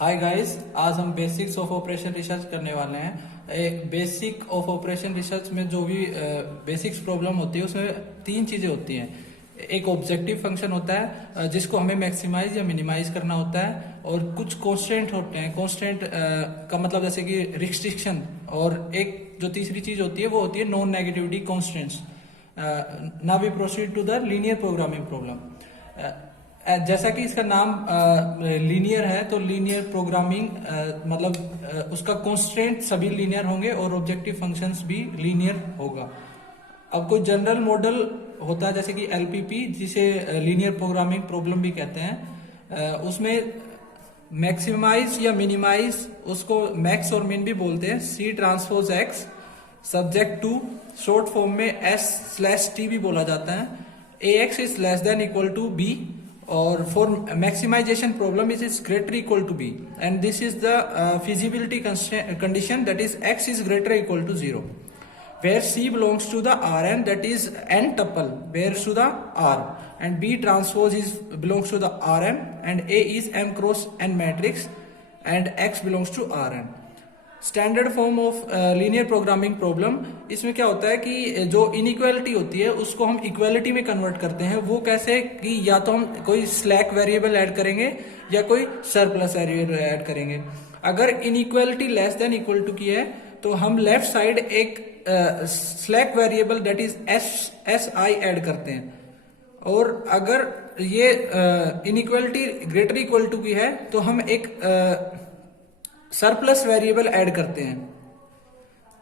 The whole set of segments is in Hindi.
हाय गाइस, आज हम बेसिक्स ऑफ ऑपरेशन रिसर्च करने वाले हैं। बेसिक ऑफ ऑपरेशन रिसर्च में जो भी बेसिक्स प्रॉब्लम होती है उसमें तीन चीजें होती हैं। एक ऑब्जेक्टिव फंक्शन होता है जिसको हमें मैक्सिमाइज या मिनिमाइज करना होता है, और कुछ कॉन्स्टेंट होते हैं। कॉन्स्टेंट का मतलब जैसे कि रिस्ट्रिक्शन, और एक जो तीसरी चीज होती है वो होती है non negativity constants. Now we proceed to the linear programming problem. जैसा कि इसका नाम लीनियर है, तो लीनियर प्रोग्रामिंग मतलब उसका कॉन्स्टेंट सभी लीनियर होंगे और ऑब्जेक्टिव फंक्शंस भी लीनियर होगा। अब कोई जनरल मॉडल होता है जैसे कि एलपीपी, जिसे लीनियर प्रोग्रामिंग प्रॉब्लम भी कहते हैं। उसमें मैक्सिमाइज या मिनिमाइज, उसको मैक्स और मिन भी बोलते हैं, C transpose X subject to, short form में एस स्लैश टी भी बोला जाता है, A X is less than equal to B, or for maximization problem is greater equal to b, and this is the feasibility condition, that is x is greater equal to 0, where c belongs to the Rn, that is n tuple where to the R, and b transpose is belongs to the Rn, and a is m cross n matrix, and x belongs to Rn. Standard form of linear programming problem, इसमें क्या होता है कि जो इनइक्वालिटी होती है उसको हम इक्वालिटी में कन्वर्ट करते हैं। वो कैसे कि या तो हम कोई स्लैक वेरिएबल ऐड करेंगे या कोई सरप्लस वेरिएबल ऐड करेंगे। अगर inequality less than equal to की है तो हम लेफ्ट साइड एक slack variable that is S I add करते हैं, और अगर ये इनइक्वालिटी ग्रेटर इक्वल टू की है तो हम एक सरप्लस वेरिएबल ऐड करते हैं।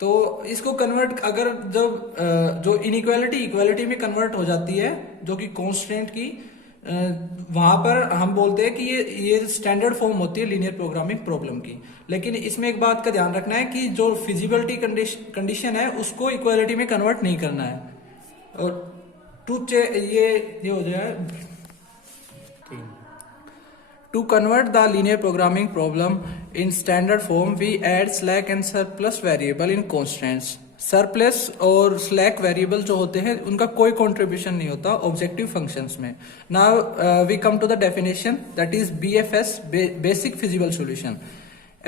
तो इसको कन्वर्ट, अगर जब जो इनइक्वालिटी इक्वालिटी में कन्वर्ट हो जाती है जो कि कांस्टेंट की, वहां पर हम बोलते हैं कि ये स्टैंडर्ड फॉर्म होती है लीनियर प्रोग्रामिंग प्रॉब्लम की। लेकिन इसमें एक बात का ध्यान रखना है कि जो फिजिबिलिटी कंडीशन है उसको इक्वालिटी में कन्वर्ट नहीं करना है। और ये हो जाए, to convert the linear programming problem in standard form, we add slack and surplus variable in constants. Surplus और स्लैक वेरिएबल जो होते हैं उनका कोई कंट्रीब्यूशन नहीं होता ऑब्जेक्टिव फंक्शंस में। Now we come to the definition, that is BFS, basic feasible solution.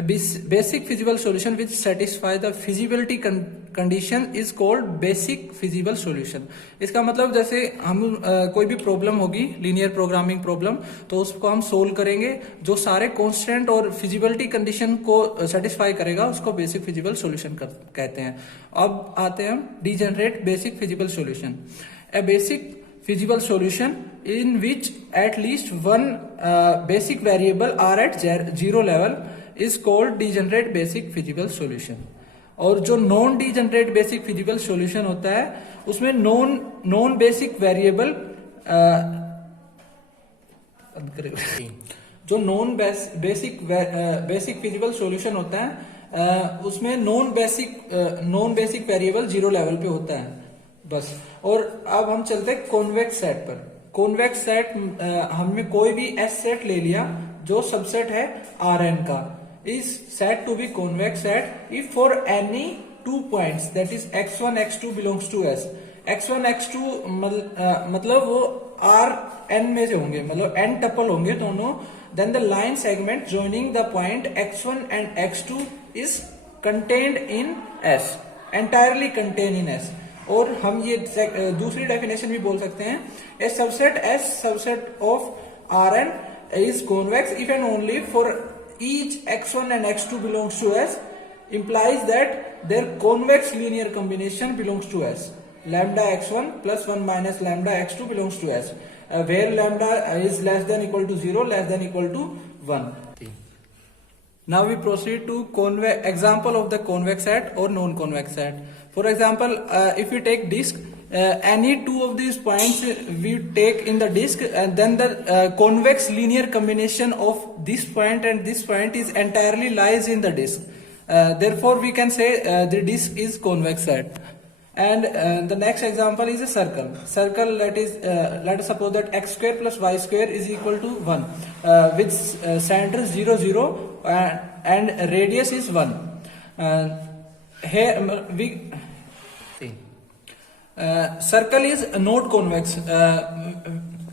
Basic feasible solution which satisfy the feasibility condition is called basic feasible solution. इसका मतलब जैसे हम कोई भी प्रॉब्लम होगी लीनियर प्रोग्रामिंग प्रॉब्लम, तो उसको हम सोल्व करेंगे, जो सारे कांस्टेंट और फिजिबिलिटी कंडीशन को सेटिस्फाई करेगा उसको बेसिक फिजिबल सॉल्यूशन कहते हैं। अब आते हैं हम degenerate basic feasible solution. A basic feasible solution in which at least one basic variable are at zero level is called degenerate basic feasible solution. और जो non degenerate basic feasible solution होता है उसमें नॉन बेसिक वेरिएबल, जो नॉन बेसिक फिजिबल सॉल्यूशन होता है उसमें non basic variable zero level पे होता है बस। और अब हम चलते हैं कॉन्वेक्स सेट पर। कॉन्वेक्स सेट, हमने कोई भी एस सेट ले लिया जो सबसेट है आर एन का, is set to be convex set if for any two points that is x1 x2 belongs to S. x1 x2 मतलब वो आर एन में से होंगे, मतलब एन टपल होंगे दोनों। Then the line segment joining the point x1 and x2 is contained in S, entirely contain in S. और हम ये दूसरी डेफिनेशन भी बोल सकते हैं, A subset S subset of R N is convex if and only if ईच x1 and x2 belongs to S, implies that their convex linear combination belongs to S. Lambda x1 plus 1 minus lambda x2 belongs to S, where lambda is less than equal to 0, less than equal to 1. Now we proceed to example of the convex set or non-convex set. For example, if we take disk, any two of these points we take in the disk, and then the convex linear combination of this point and this point is entirely lies in the disk. Therefore, we can say the disk is convex set. And the next example is a circle. Circle, that is, let us suppose that x square plus y square is equal to 1, with center 0 0 and radius is 1. Here we circle is not convex.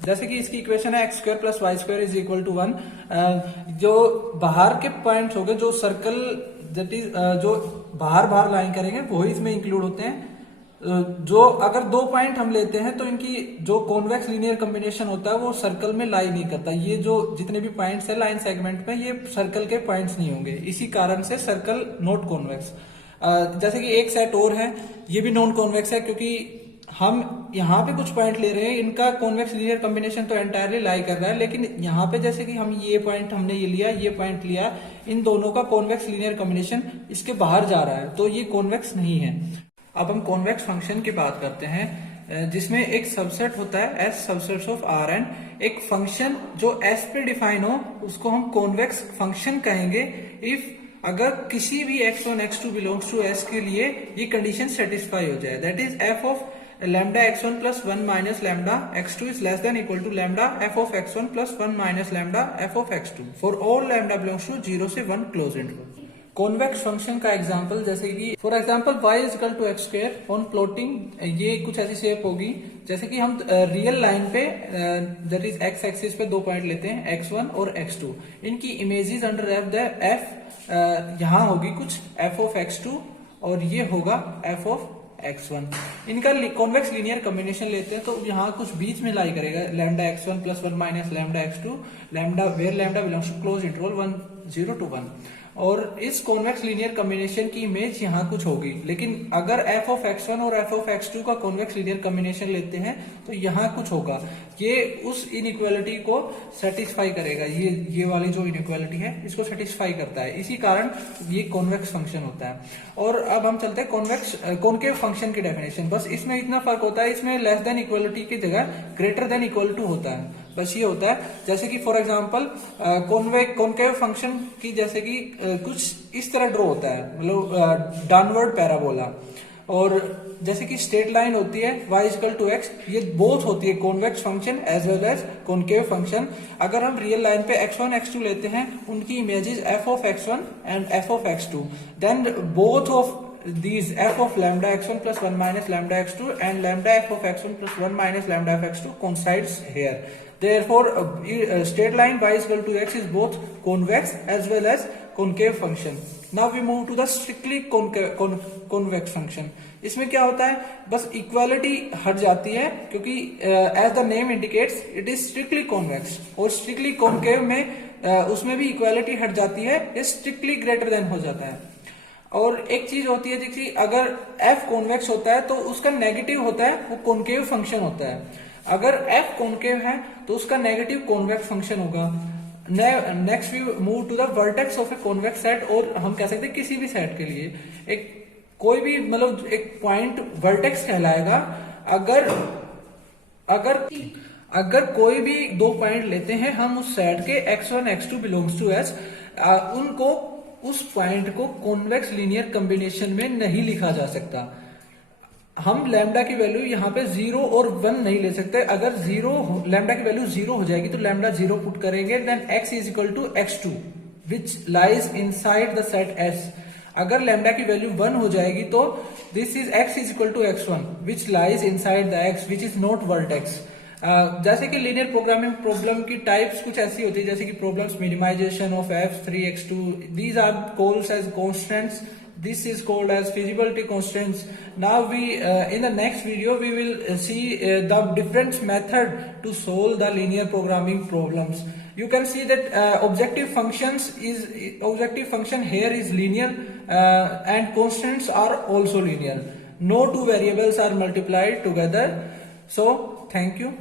जैसे कि इसकी इक्वेशन है x square plus Y square is equal to 1। जो बाहर के पॉइंट्स हो गए, जो सर्कल दैट इज जो बाहर लाइन करेंगे वो इसमें इंक्लूड होते हैं। जो अगर दो पॉइंट हम लेते हैं तो इनकी जो कॉन्वेक्स लीनियर कॉम्बिनेशन होता है वो सर्कल में लाई नहीं करता। ये जो जितने भी पॉइंट्स है लाइन सेगमेंट में, ये सर्कल के पॉइंट्स नहीं होंगे, इसी कारण से सर्कल नॉट कॉन्वेक्स। जैसे कि एक सेट और है, ये भी नॉन कॉन्वेक्स है क्योंकि हम यहाँ पे कुछ पॉइंट ले रहे हैं, इनका कॉन्वेक्स लीनियर कॉम्बिनेशन तो एंटायरली लाई कर रहा है, लेकिन यहाँ पे जैसे कि हम ये पॉइंट हमने ये लिया, ये पॉइंट लिया, इन दोनों का कॉन्वेक्स लीनियर कॉम्बिनेशन इसके बाहर जा रहा है, तो ये कॉन्वेक्स नहीं है। अब हम कॉन्वेक्स फंक्शन की बात करते हैं, जिसमें एक सबसेट होता है S subsets of R N. एक फंक्शन जो एस पे डिफाइन हो उसको हम कॉन्वेक्स फंक्शन कहेंगे इफ अगर किसी भी x1 x2 belongs to s के लिए ये कंडीशन सेटिस्फाई हो जाए, that is f of lambda x1 plus 1 minus lambda x2 is less than equal to lambda f of x1 plus 1 minus lambda f of x2 for all lambda belongs to 0 से 1 क्लोज इंटरवल। कॉन्वेक्स फंक्शन का एग्जांपल जैसे कि for example y is equal to X square on plotting, ये कुछ ऐसी शेप होगी जैसे कि हम रियल लाइन पे दैट इज x एक्सिस पे दो पॉइंट लेते हैं x1 और x2, इनकी images under f the f यहाँ होगी कुछ f ऑफ x2 और ये होगा f ऑफ x1। इनका कॉन्वेक्स लीनियर कॉम्बिनेशन लेते हैं तो यहाँ कुछ बीच में लाई करेगा lambda x1 plus 1 minus lambda x2, lambda where lambda belongs to close interval 0 to 1, और इस कॉन्वेक्स लीनियर कॉम्बिनेशन की इमेज यहाँ कुछ होगी। लेकिन अगर f ऑफ x1 और f ऑफ x2 का कॉन्वेक्स लीनियर कॉम्बिनेशन लेते हैं तो यहाँ कुछ होगा, ये उस इनइक्वालिटी को सेटिस्फाई करेगा, ये वाली जो इनइक्वालिटी है इसको सेटिस्फाई करता है, इसी कारण ये कॉन्वेक्स फंक्शन होता है। और अब हम चलते हैं कॉन्वेक्स कॉनकेव फंक्शन की डेफिनेशन। बस इसमें इतना फर्क होता है, इसमें लेस देन इक्वलिटी की जगह ग्रेटर देन इक्वल टू होता है, बस ये होता है। जैसे कि फॉर एग्जांपल कॉनकेव फंक्शन की जैसे कि कुछ इस तरह ड्रॉ होता है, मतलब डाउनवर्ड पैराबोला, और जैसे कि स्ट्रेट लाइन होती है y इक्वल टू x, ये बोथ होती है convex function as well as concave function. अगर हम रियल लाइन पे x1 x2 लेते हैं, उनकी images f of x1 and f of x2, then both of these f of lambda x1 plus 1 minus lambda x2 and lambda f of x1 plus 1 minus lambda f x2 coincides here. Therefore, straight line y is equal to x is both convex as well as concave function. Now we move to the strictly convex function. इसमें क्या होता है, बस इक्वालिटी हट जाती है क्योंकि as the name indicates it is strictly convex, और स्ट्रिक्टली कॉन्केव में उसमें भी इक्वालिटी हट जाती है, ये स्ट्रिक्टली ग्रेटर देन हो जाता है। और एक चीज होती है जैसे अगर f कॉन्वेक्स होता है तो उसका नेगेटिव होता है, वो कॉनकेव फंक्शन होता है। अगर f कॉनकेव है तो उसका नेगेटिव कॉन्वेक्स फंक्शन होगा। Next we move to the vertex of a convex set, और हम कह सकते हैं किसी भी सेट के लिए एक कोई भी मतलब एक पॉइंट वर्टेक्स कहलाएगा अगर कोई भी दो पॉइंट लेते हैं हम उस सेट के x1 x2 belongs to s, उनको उस पॉइंट को कॉन्वेक्स लीनियर कॉम्बिनेशन में नहीं लिखा जा सकता। हम लैम्डा की वैल्यू यहाँ पे 0 और 1 नहीं ले सकते। अगर लैम्डा की वैल्यू 0 हो जाएगी तो लैम्डा 0 पुट करेंगे, then x is equal to x2 which lies inside the set s। अगर लैम्डा की वैल्यू 1 हो जाएगी तो this is x is equal to x1 which lies inside the x which is not vertex. जैसे कि लीनियर प्रोग्रामिंग प्रॉब्लम की टाइप्स कुछ ऐसी होती है, जैसे कि problems minimization of f3x2, these are called as constants, this is called as feasibility constraints. Now we in the next video we will see the different method to solve the linear programming problems. You can see that objective function here is linear and constants are also linear. No two variables are multiplied together. So thank you.